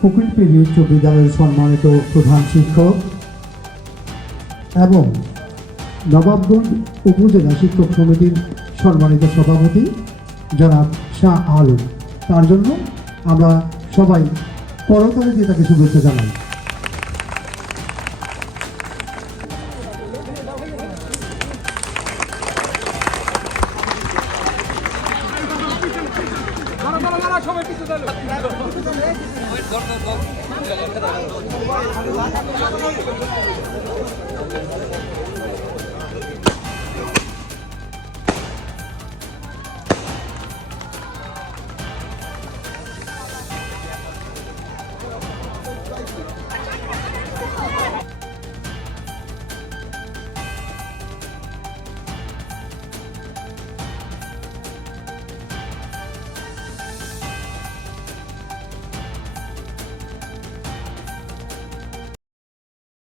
ফকিরপীর উচ্চ বিদ্যালয়ের সম্মানিত প্রধান শিক্ষক এবং নবাবগঞ্জ উপজেলা শিক্ষক সমিতির সম্মানিত সভাপতি জনাব শাহ আলম, তার জন্য আমরা সবাই করতালি দিয়ে তাকে শুভেচ্ছা জানাই। সবাই